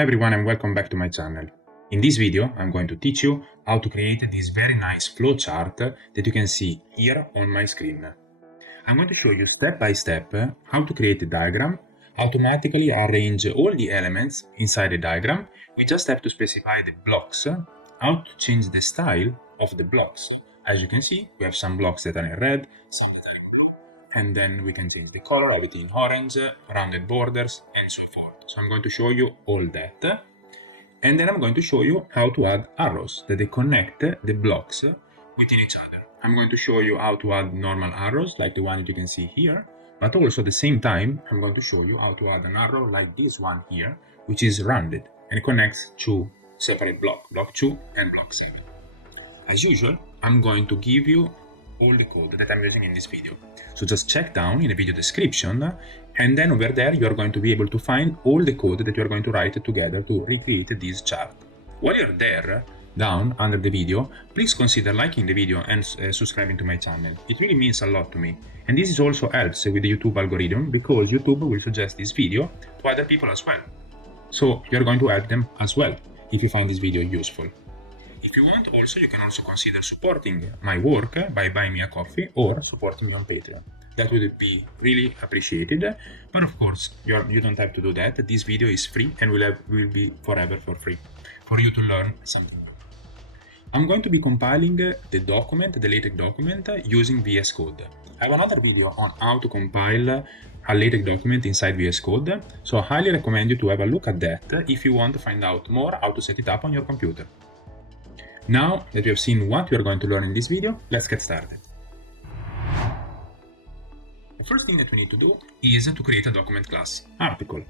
Hi everyone and welcome back to my channel. In this video, I'm going to teach you how to create this very nice flowchart that you can see here on my screen. I'm going to show you step by step how to create a diagram, automatically arrange all the elements inside the diagram. We just have to specify the blocks, how to change the style of the blocks. As you can see, we have some blocks that are in red, some that are in blue, and then we can change the color, everything in orange, rounded borders, and so forth. So I'm going to show you all that. And then I'm going to show you how to add arrows that they connect the blocks within each other. I'm going to show you how to add normal arrows like the one that you can see here, but also at the same time, I'm going to show you how to add an arrow like this one here, which is rounded and it connects two separate blocks, block 2 and block 7. As usual, I'm going to give you all the code that I'm using in this video. So just check down in the video description, and then over there you are going to be able to find all the code that you are going to write together to recreate this chart. While you're there, down under the video, please consider liking the video and subscribing to my channel. It really means a lot to me. And this also helps with the YouTube algorithm because YouTube will suggest this video to other people as well. So you're going to help them as well if you find this video useful. If you want also, you can also consider supporting my work by buying me a coffee or supporting me on Patreon. That would be really appreciated, but of course, you don't have to do that. This video is free and will be forever for free, for you to learn something. I'm going to be compiling the document, the LaTeX document, using VS Code. I have another video on how to compile a LaTeX document inside VS Code, so I highly recommend you to have a look at that if you want to find out more how to set it up on your computer. Now that you have seen what we are going to learn in this video, let's get started. The first thing that we need to do is to create a document class, article.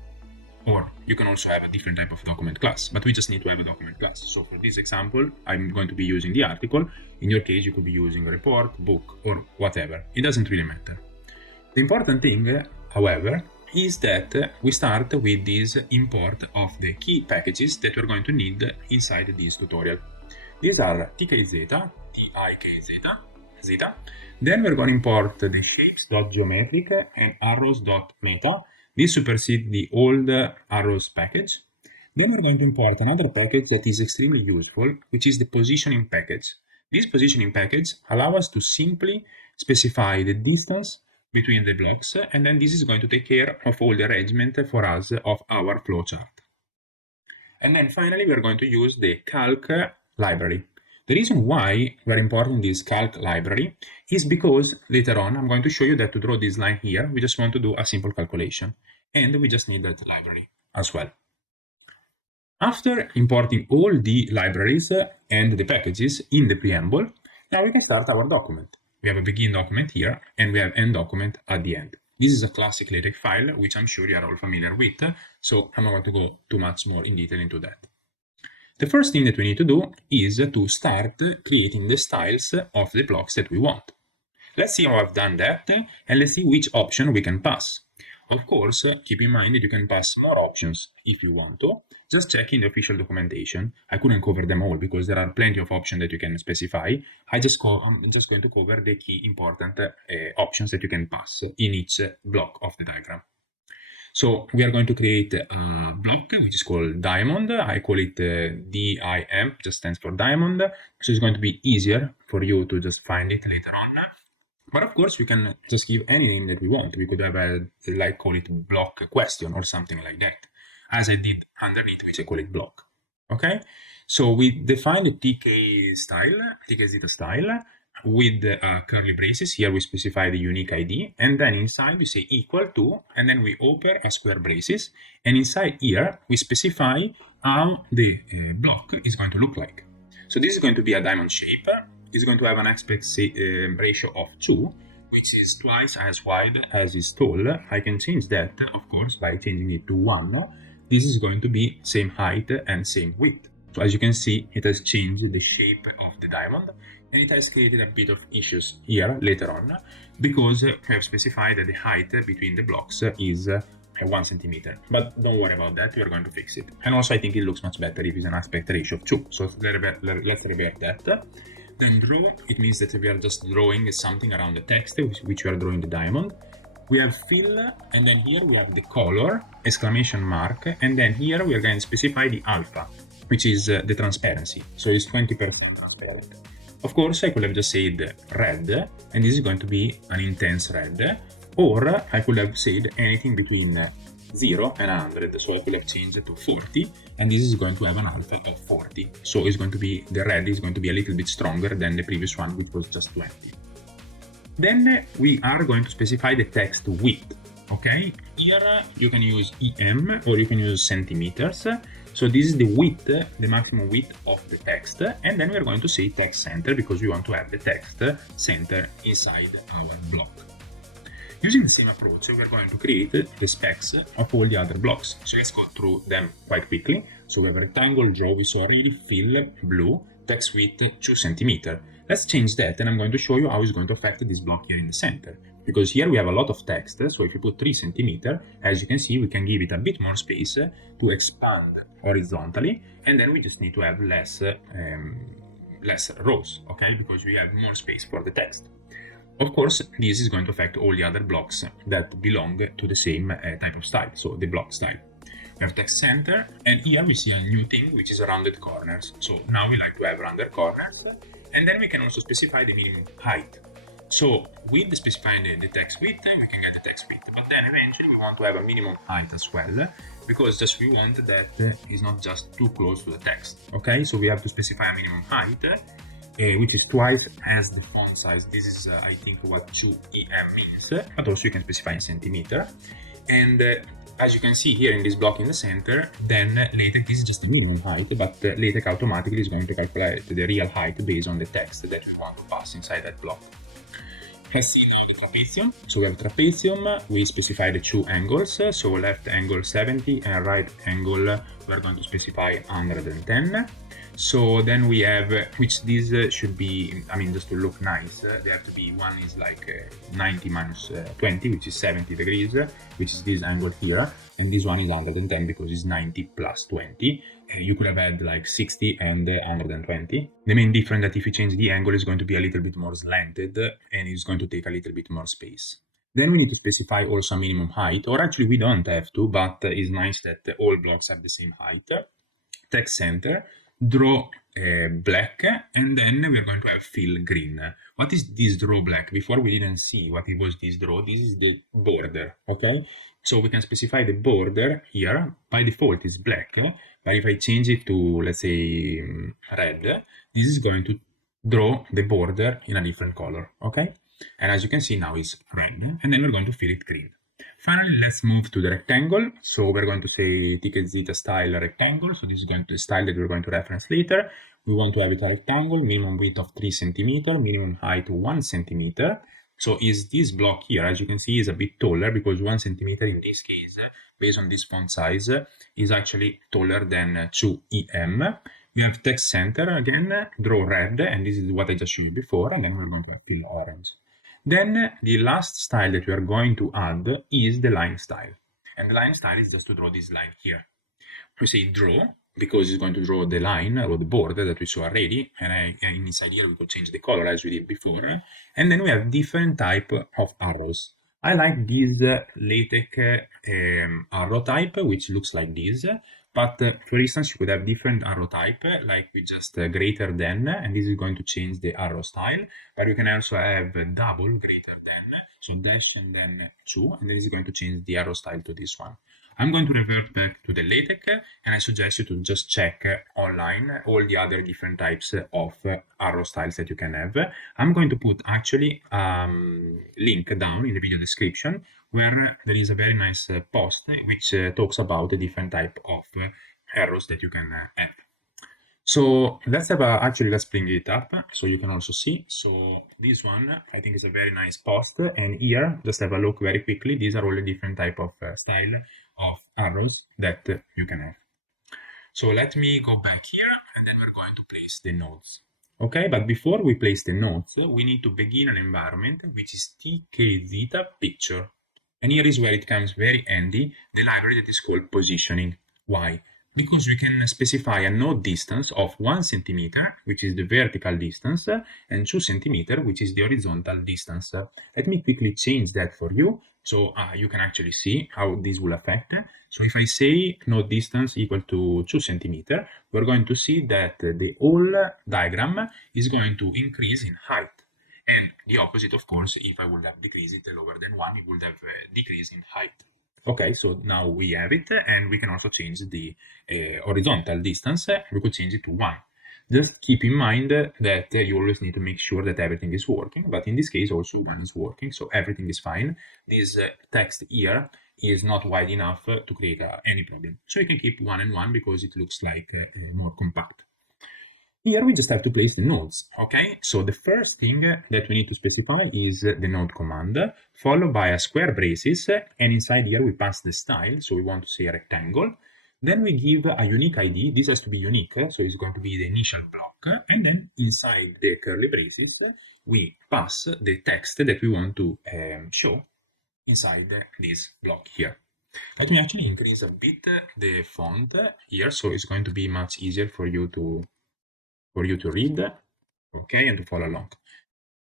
Or you can also have a different type of document class, but we just need to have a document class. So for this example, I'm going to be using the article. In your case, you could be using a report, book, or whatever. It doesn't really matter. The important thing, however, is that we start with this import of the key packages that we're going to need inside this tutorial. These are TikZ, T-I-K-Z, Then we're going to import the shapes.geometric and arrows.meta. This supersedes the old arrows package. Then we're going to import another package that is extremely useful, which is the positioning package. This positioning package allows us to simply specify the distance between the blocks, and then this is going to take care of all the arrangement for us of our flowchart. And then finally, we're going to use the Calc Library. The reason why we're importing this Calc Library is because later on I'm going to show you that to draw this line here, we just want to do a simple calculation, and we just need that library as well. After importing all the libraries and the packages in the preamble, now we can start our document. We have a begin document here, and we have end document at the end. This is a classic LaTeX file, which I'm sure you are all familiar with, so I'm not going to go too much more in detail into that. The first thing that we need to do is to start creating the styles of the blocks that we want. Let's see how I've done that, and let's see which option we can pass. Of course, keep in mind that you can pass more options if you want to. Just check in the official documentation. I couldn't cover them all because there are plenty of options that you can specify. I'm just going to cover the key important options that you can pass in each block of the diagram. So we are going to create a block which is called diamond. I call it DIM, just stands for diamond. So it's going to be easier for you to just find it later on. But of course, we can just give any name that we want. We could have call it block question or something like that, as I did underneath, which I call it block. Okay, so we define the TK style, with curly braces. Here we specify the unique ID, and then inside we say equal to, and then we open a square braces, and inside here we specify how the block is going to look like. So this is going to be a diamond shape. It's going to have an aspect ratio of 2, which is twice as wide as is tall. I can change that, of course, by changing it to 1. This is going to be same height and same width. So as you can see, it has changed the shape of the diamond, and it has created a bit of issues here later on, because we have specified that the height between the blocks is 1 centimeter. But don't worry about that, we are going to fix it. And also I think it looks much better if it's an aspect ratio of 2. So let's revert that. Then draw, it means that we are just drawing something around the text, which we are drawing the diamond. we have fill, and then here we have the color, exclamation mark, and then here we are going to specify the alpha, which is the transparency. So it's 20% transparent. Of course, I could have just said red, and this is going to be an intense red, or I could have said anything between 0 and 100. So I could have changed it to 40, and this is going to have an alpha of 40. So it's going to be, the red is going to be a little bit stronger than the previous one, which was just 20. Then we are going to specify the text width. Okay, here you can use EM or you can use centimeters. So this is the width, the maximum width of the text, and then we are going to say text center because we want to have the text center inside our block. Using the same approach, we are going to create the specs of all the other blocks. So let's go through them quite quickly. So we have a rectangle, draw, we saw already, fill, blue, text width 2 centimeter. Let's change that, and I'm going to show you how it's going to affect this block here in the center. Because here we have a lot of text, so if you put 3 centimeter, as you can see, we can give it a bit more space to expand horizontally, and then we just need to have less rows, okay? Because we have more space for the text. Of course, this is going to affect all the other blocks that belong to the same type of style, so the block style. We have text center, and here we see a new thing, which is rounded corners. So now we like to have rounded corners, and then we can also specify the minimum height. So with specifying the text width, we can get the text width, but then eventually we want to have a minimum height as well, because just we want that is not just too close to the text, okay? So we have to specify a minimum height, which is twice as the font size. This is, I think, what 2em means, but also you can specify in centimeter. And as you can see here in this block in the center, then LaTeX, this is just a minimum height, but LaTeX automatically is going to calculate the real height based on the text that we want to pass inside that block. Let's see the trapezium. So we have trapezium, we specify the 2 angles, so left angle 70 and right angle we are going to specify 110. So then we have, which these should be, I mean, just to look nice, they have to be, one is like 90 minus 20, which is 70 degrees, which is this angle here, and this one is 110 because it's 90 plus 20. You could have had like 60 and 120. The main difference that if you change the angle is going to be a little bit more slanted and it's going to take a little bit more space. Then we need to specify also a minimum height, or actually we don't have to, but it's nice that all blocks have the same height. Text center, draw black, and then we are going to have fill green. What is this draw black? Before we didn't see what it was this draw. This is the border, okay? So we can specify the border here. By default it's black, but if I change it to, let's say, red, this is going to draw the border in a different color, okay? And as you can see now it's red, and then we're going to fill it green. Finally, let's move to the rectangle. So we're going to say TikZ style rectangle. So this is going to the style that we're going to reference later. We want to have it a rectangle, minimum width of 3 centimeter, minimum height 1 centimeter. So is this block here, as you can see, is a bit taller because 1 centimeter in this case, based on this font size, is actually taller than 2em. We have text center again, draw red, and this is what I just showed you before, and then we're going to have fill orange. Then the last style that we are going to add is the line style. And the line style is just to draw this line here. We say draw, because it's going to draw the line or the border that we saw already. And inside here we could change the color as we did before. And then we have different type of arrows. I like this LaTeX arrow type, which looks like this. But for instance, you could have different arrow type, like with just greater than, and this is going to change the arrow style. But you can also have double greater than, so dash and then 2, and then this is going to change the arrow style to this one. I'm going to revert back to the LaTeX, and I suggest you to just check online all the other different types of arrow styles that you can have. I'm going to put actually link down in the video description where there is a very nice post which talks about the different type of arrows that you can have. So let's have let's bring it up so you can also see. So this one I think is a very nice post, and here just have a look very quickly. These are all the different type of style of arrows that you can have. So let me go back here, and then we're going to place the nodes. Okay, but before we place the nodes, we need to begin an environment which is TikZ picture. And here is where it comes very handy, the library that is called positioning. Why? Because we can specify a node distance of 1 centimeter, which is the vertical distance, and 2 centimeter, which is the horizontal distance. Let me quickly change that for you, so you can actually see how this will affect. So if I say node distance equal to 2 centimeter, we're going to see that the whole diagram is going to increase in height. And the opposite, of course, if I would have decreased it lower than 1, it would have decreased in height. Okay, so now we have it, and we can also change the horizontal distance. We could change it to 1. Just keep in mind that you always need to make sure that everything is working, but in this case also 1 is working, so everything is fine. This text here is not wide enough to create any problem. So you can keep 1 and 1 because it looks like more compact. Here we just have to place the nodes, okay? So the first thing that we need to specify is the node command, followed by a square braces, and inside here we pass the style, so we want to say a rectangle. Then we give a unique ID, this has to be unique, so it's going to be the initial block, and then inside the curly braces, we pass the text that we want to show inside this block here. Let me actually increase a bit the font here, so it's going to be much easier for you to read, okay, and to follow along.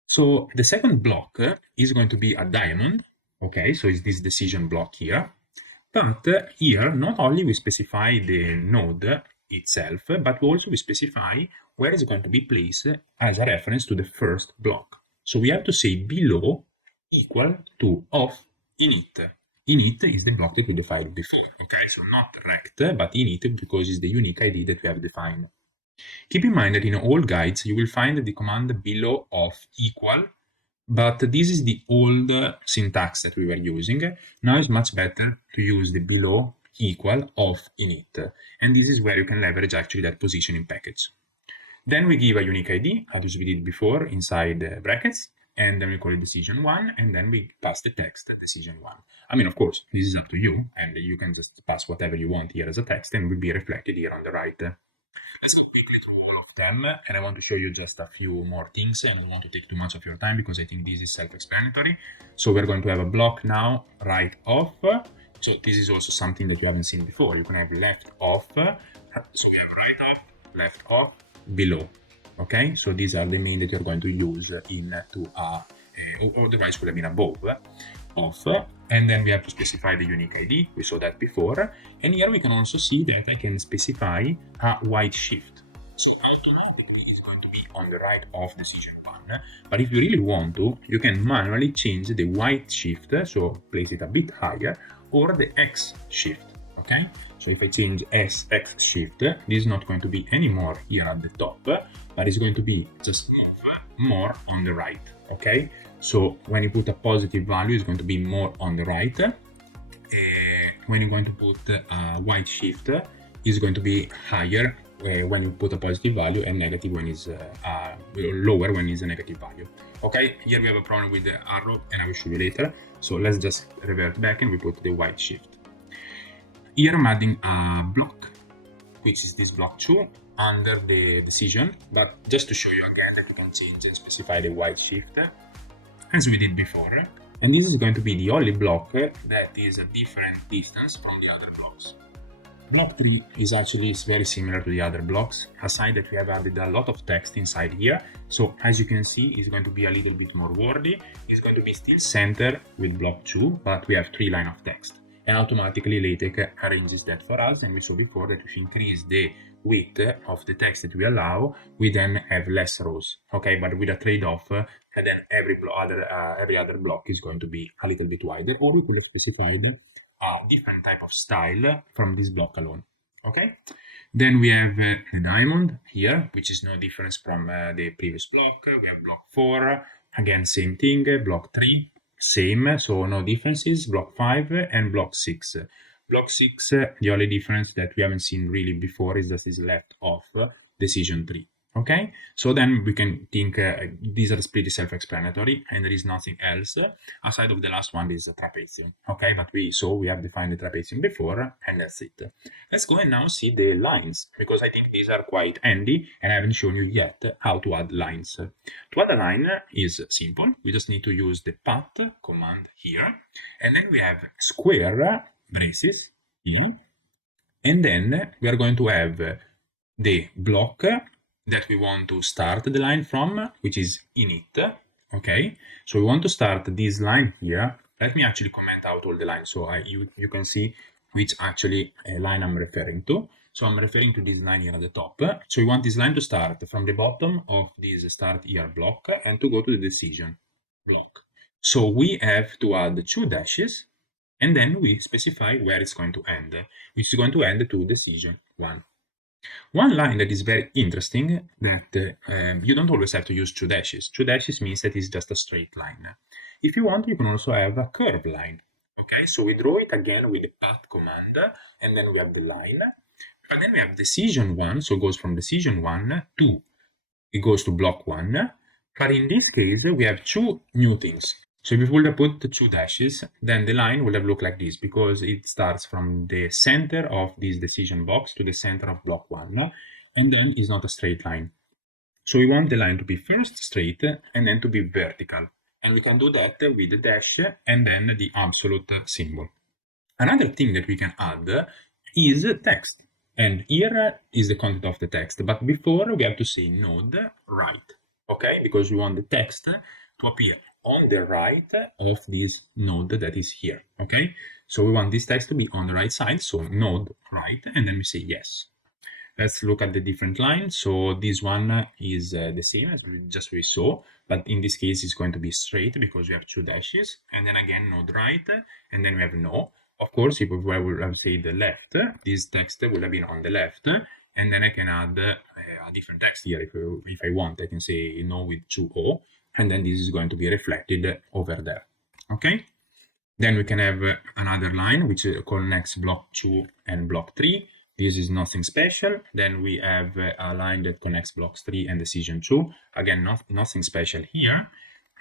So the second block is going to be a diamond, okay, so it's this decision block here. But here, not only we specify the node itself, but also we specify where it's going to be placed as a reference to the first block. So we have to say below equal to of init. Init is the block that we defined before, okay, so not rect, but init because it's the unique ID that we have defined. Keep in mind that in all guides you will find the command below of equal, but this is the old syntax that we were using. Now it's much better to use the below equal of init, and this is where you can leverage actually that positioning package. Then we give a unique ID, as we did before, inside brackets, and then we call it decision1, and then we pass the text decision1. I mean, of course, this is up to you, and you can just pass whatever you want here as a text, and will be reflected here on the right. Let's go quickly through all of them, and I want to show you just a few more things, and I don't want to take too much of your time because I think this is self-explanatory. So we're going to have a block now, right off. So this is also something that you haven't seen before. You can have left off. So we have right off, left off, below. Okay, so these are the main that you're going to use into otherwise would have been above, off, and then we have to specify the unique ID. We saw that before, and here we can also see that I can specify a white shift. So automatically it's going to be on the right of decision 1, but if you really want to, you can manually change the white shift, so place it a bit higher, or the X shift. Okay, so if I change SX shift, this is not going to be anymore here at the top, but it's going to be just move more on the right. Okay, so when you put a positive value, it's going to be more on the right. When you're going to put a white shift, it's going to be higher when you put a positive value, and negative when it's lower when it's a negative value. Okay, here we have a problem with the arrow, and I will show you later. So let's just revert back and we put the white shift. Here I'm adding a block, which is this block 2 under the decision, but just to show you again that you can change and specify the white shift as we did before. And this is going to be the only block that is a different distance from the other blocks. Block 3 is actually very similar to the other blocks, aside that we have added a lot of text inside here. So as you can see, it's going to be a little bit more wordy. It's going to be still centered with block 2, but we have 3 lines of text. And automatically LaTeX arranges that for us, and we saw before that if you increase the width of the text that we allow, we then have less rows, okay, but with a trade-off, and then every other block is going to be a little bit wider, or we could have specified a different type of style from this block alone. Okay, then we have the diamond here, which is no difference from the previous block. We have block 4, again same thing, block 3 same, so no differences, block 5 and block 6. Block 6, the only difference that we haven't seen really before is that it's left off decision 3. Okay, so then we can think these are pretty self-explanatory, and there is nothing else aside of the last one is the trapezium. Okay, but we have defined the trapezium before, and that's it. Let's go and now see the lines, because I think these are quite handy, and I haven't shown you yet how to add lines. To add a line is simple. We just need to use the path command here, and then we have square braces here, And then we are going to have the block that we want to start the line from, which is init. Okay, so we want to start this line here. Let me actually comment out all the lines so you can see which actually line I'm referring to. So I'm referring to this line here at the top. So we want this line to start from the bottom of this start here block and to go to the decision block. So we have to add 2 dashes and then we specify where it's going to end, which is going to end to decision 1. One line that is very interesting that you don't always have to use 2 dashes. 2 dashes means that it's just a straight line. If you want, you can also have a curved line. Okay, so we draw it again with the path command, and then we have the line. But then we have decision 1, so it goes from decision 1 to, it goes to block 1. But in this case, we have 2 new things. So if we would have put the 2 dashes, then the line would have looked like this, because it starts from the center of this decision box to the center of block 1, and then it's not a straight line. So we want the line to be first straight and then to be vertical. And we can do that with the dash and then the absolute symbol. Another thing that we can add is text. And here is the content of the text. But before we have to say node right. Okay, because we want the text to appear on the right of this node that is here. Okay, so we want this text to be on the right side, so node right, and then we say yes. Let's look at the different lines. So this one is the same as just we saw, but in this case it's going to be straight because we have 2 dashes, and then again node right, and then we have no. Of course, if we would have said the left, this text would have been on the left, and then I can add a different text here if I want. I can say no with 2 O, and then this is going to be reflected over there. Okay. Then we can have another line which connects block 2 and block 3. This is nothing special. Then we have a line that connects blocks 3 and decision 2. Again, nothing special here.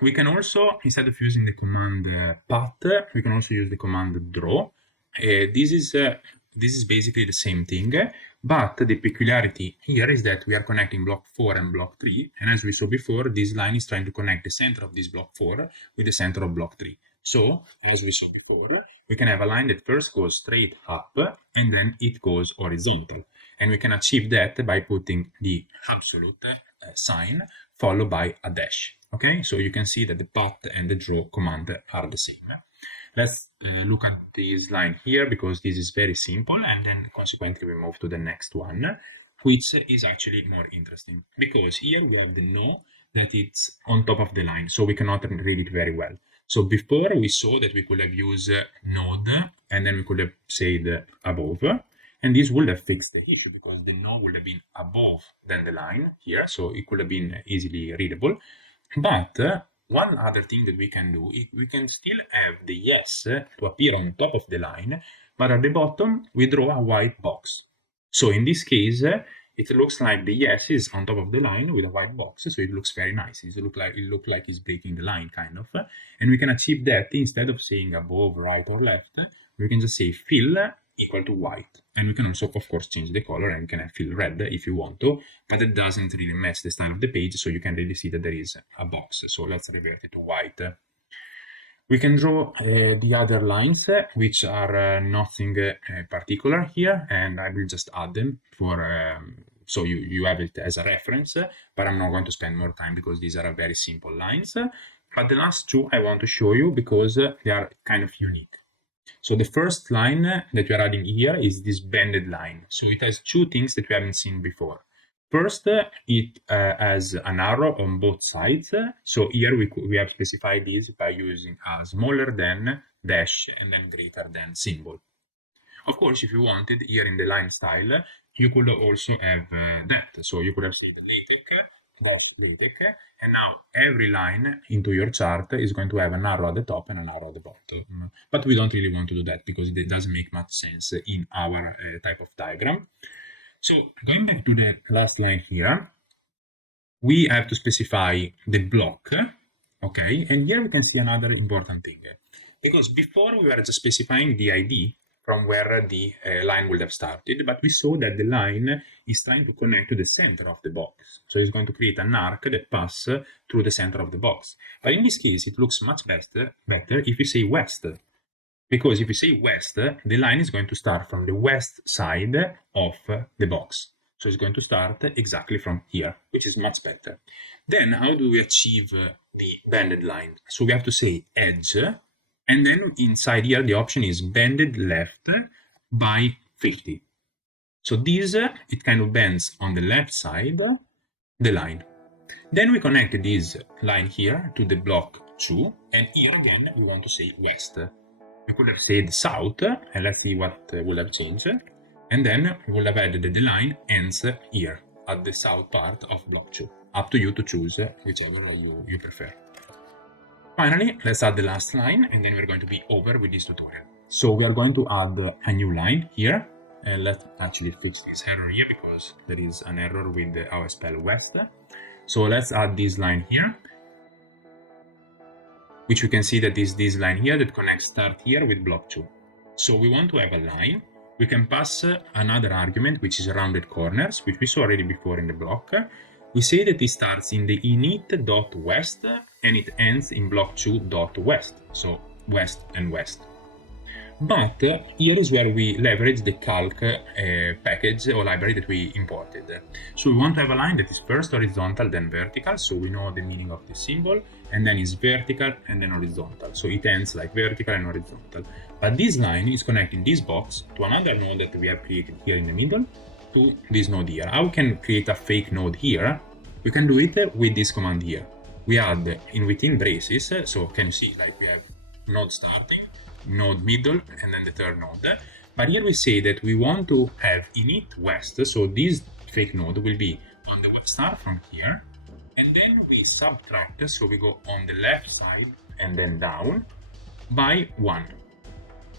We can also, instead of using the command path, we can also use the command draw. This is basically the same thing, but the peculiarity here is that we are connecting block 4 and block 3. And as we saw before, this line is trying to connect the center of this block 4 with the center of block 3. So, as we saw before, we can have a line that first goes straight up and then it goes horizontal. And we can achieve that by putting the absolute sign followed by a dash. Okay, so you can see that the path and the draw command are the same. Let's look at this line here because this is very simple, and then consequently we move to the next one, which is actually more interesting because here we have the no that it's on top of the line, so we cannot read it very well. So before we saw that we could have used node and then we could have said above, and this would have fixed the issue because the no would have been above than the line here, so it could have been easily readable. But one other thing that we can do is we can still have the yes to appear on top of the line, but at the bottom we draw a white box. So in this case, it looks like the yes is on top of the line with a white box, so it looks very nice. It looks like it's breaking the line, kind of. And we can achieve that instead of saying above, right, or left. We can just say fill equal to white. And we can also, of course, change the color and can have fill red if you want to, but it doesn't really match the style of the page, so you can really see that there is a box. So let's revert it to white. We can draw the other lines, which are nothing particular here, and I will just add them for so you have it as a reference, but I'm not going to spend more time because these are very simple lines. But the last two I want to show you because they are kind of unique. So the first line that we are adding here is this banded line. So it has 2 things that we haven't seen before. First, it has an arrow on both sides. So here we have specified this by using a smaller than dash and then greater than symbol. Of course, if you wanted, here in the line style, you could also have that. So you could have said LaTeX, and now every line into your chart is going to have an arrow at the top and an arrow at the bottom. But we don't really want to do that because it doesn't make much sense in our type of diagram. So going back to the last line here, we have to specify the block, okay? And here we can see another important thing, because before we were just specifying the ID from where the line would have started, but we saw that the line is trying to connect to the center of the box. So it's going to create an arc that passes through the center of the box. But in this case, it looks much better if we say west. Because if we say west, the line is going to start from the west side of the box. So it's going to start exactly from here, which is much better. Then how do we achieve the banded line? So we have to say edge, and then inside here the option is banded left by 50. So this, it kind of bends on the left side, the line. Then we connect this line here to the block 2, and here again we want to say west. We could have said south, and let's see what will have changed. And then we will have added that the line ends here, at the south part of block 2. Up to you to choose whichever you prefer. Finally, let's add the last line, and then we're going to be over with this tutorial. So we are going to add a new line here, and let's actually fix this error here because there is an error with how I spell west. So let's add this line here, which we can see that is this line here that connects start here with block 2. So we want to have a line. We can pass another argument, which is rounded corners, which we saw already before in the block. We say that it starts in the init.west and it ends in block 2.west, so west and west. But here is where we leverage the calc package or library that we imported. So we want to have a line that is first horizontal, then vertical, so we know the meaning of the symbol, and then is vertical and then horizontal. So it ends like vertical and horizontal. But this line is connecting this box to another node that we have created here in the middle, to this node here. How we can create a fake node here? We can do it with this command here. We add in within braces, so can you see, like we have node starting, node middle, and then the third node. But here we say that we want to have init west, so this fake node will be on the start from here, and then we subtract, so we go on the left side and then down by 1.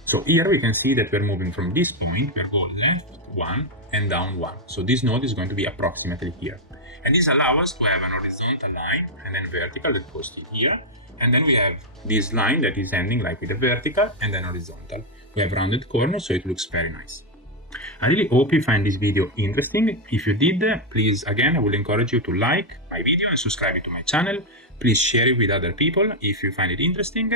So here we can see that we're moving from this point, we're going left 1 and down 1. So this node is going to be approximately here. And this allows us to have an horizontal line and then vertical that goes to here. And then we have this line that is ending like with a vertical and then horizontal. We have rounded corners, so it looks very nice. I really hope you find this video interesting. If you did, please, again, I will encourage you to like my video and subscribe to my channel. Please share it with other people if you find it interesting.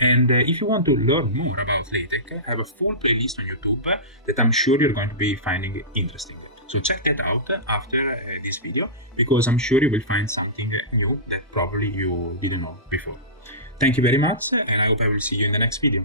And if you want to learn more about LaTeX, I have a full playlist on YouTube that I'm sure you're going to be finding interesting. So check that out after this video, because I'm sure you will find something new that probably you didn't know before. Thank you very much, and I hope I will see you in the next video.